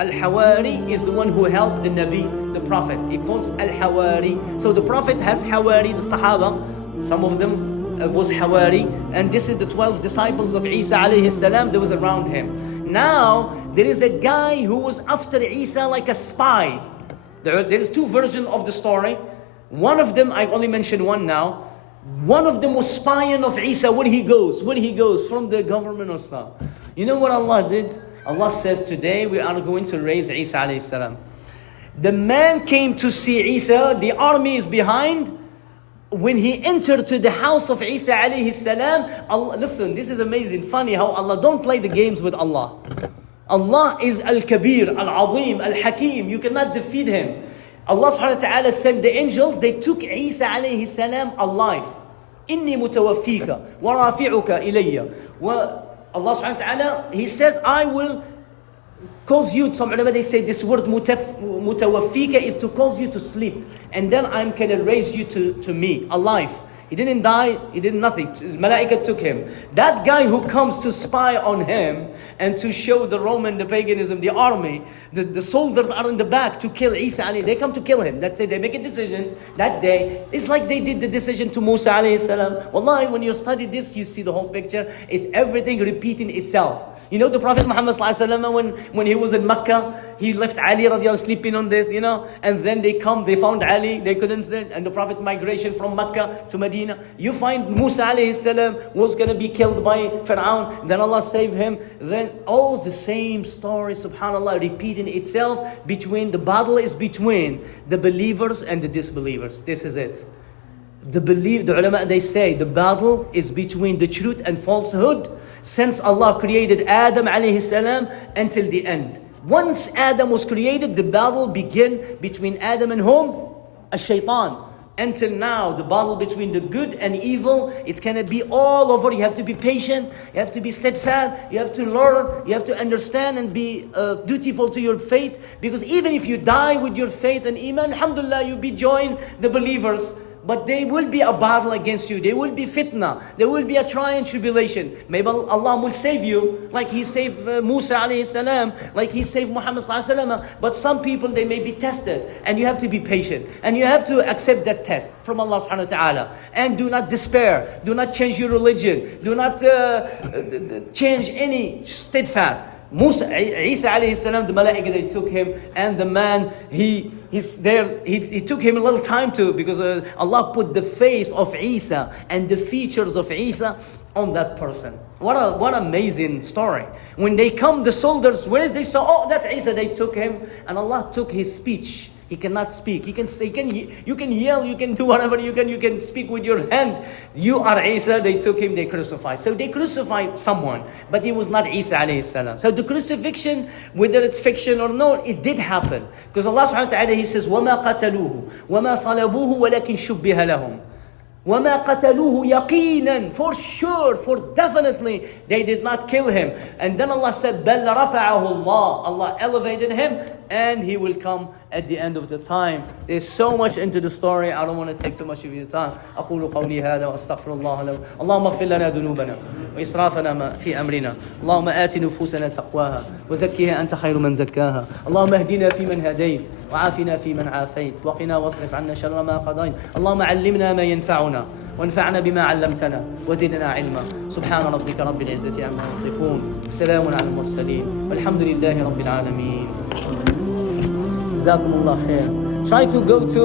Al-Hawari is the one who helped the Nabi, the Prophet. He calls Al-Hawari. So the Prophet has Hawari, the Sahaba. Some of them was Hawari. And this is the 12 disciples of Isa alayhi salam that was around him. Now, there is a guy who was after Isa like a spy. There's two versions of the story. One of them, I only mentioned one now. One of them was spying of Isa when he goes from the government or stuff. You know what Allah did? Allah says, today we are going to raise Isa alayhi salam. The man came to see Isa, the army is behind. When he entered to the house of Isa alayhi salam, Allah, listen, this is amazing, funny how Allah don't play the games with Allah. Allah is Al-Kabir, Al-Azim, Al-Hakim. You cannot defeat him. Allah subhanahu wa ta'ala sent the angels, they took Isa alayhi salam alive. Inni mutawaffika wa rafi'uka ilayya. Allah subhanahu wa ta'ala, He says, I will cause you, some ulama they say this word mutawaffika is to cause you to sleep. And then I'm going to raise you to me, alive. He didn't die, he did nothing. Malaika took him. That guy who comes to spy on him and to show the Roman, the paganism, the army, the soldiers are in the back to kill Isa alayhi. They come to kill him. That's it. They make a decision that day. It's like they did the decision to Musa alayhi salam. Wallahi, when you study this, you see the whole picture. It's everything repeating itself. You know the Prophet Muhammad when he was in Mecca, he left Ali radiallahu sleeping on this, and then they found Ali, they couldn't stand, and the Prophet migration from Mecca to Medina. You find Musa alayhi salam was going to be killed by Fir'aun, then Allah saved him. Then all the same story, subhanAllah, repeating itself. The battle is between the believers and the disbelievers. This is it. The ulama, they say the battle is between the truth and falsehood. Since Allah created Adam alayhi salam until the end. Once Adam was created, the battle began between Adam and whom? Ash-Shaytan. Until now, the battle between the good and evil, it cannot be all over. You have to be patient, you have to be steadfast, you have to learn, you have to understand and be dutiful to your faith. Because even if you die with your faith and iman, alhamdulillah, you be join the believers. But there will be a battle against you. There will be fitna. There will be a trial and tribulation. Maybe Allah will save you, like He saved Musa alayhi salam, like He saved Muhammad sallallahu alayhi wasallam. But some people, they may be tested. And you have to be patient. And you have to accept that test from Allah subhanahu wa ta'ala. And do not despair. Do not change your religion. Do not change any steadfast. Isa alayhi salam, the malaika, they took him, and the man, he took him a little time to, because Allah put the face of Isa and the features of Isa on that person. What amazing story. When they come, the soldiers, they saw, oh, that's Isa, they took him, and Allah took his speech. He cannot speak. You can yell, you can do whatever you can speak with your hand. You are Isa, they took him, they crucified. So they crucified someone, but it was not Isa alayhi salam. So the crucifixion, whether it's fiction or not, it did happen. Because Allah subhanahu wa ta'ala, He says, وَمَا قَتَلُوهُ وَمَا صَلَبُوهُ وَلَكِنْ شُبِّهَ لَهُمْ. وَمَا قَتَلُوهُ يَقِينًا. For sure, for definitely, they did not kill him. And then Allah said, بَلْ رَفَعَهُ اللَّهُ. Allah elevated him, and he will come at the end of the time. There's so much into the story. I don't want to take too much of your time. أقول قولي هذا وأستغفر الله له. اللهم اغفر لنا ذنوبنا وإسرافنا في أمرنا. اللهم آت نفوسنا تقواها وزكها أنت خير من زكاها. اللهم اهدنا فيمن هديت وعافنا فيمن عافيت وقنا واصرف عنا شر ما قضيت. اللهم علمنا ما ينفعنا وانفعنا بما علمتنا وزدنا علما. سبحان ربك رب العزة عما يصفون وسلام على المرسلين والحمد لله رب العالمين. جزاكم الله خير. Try to go to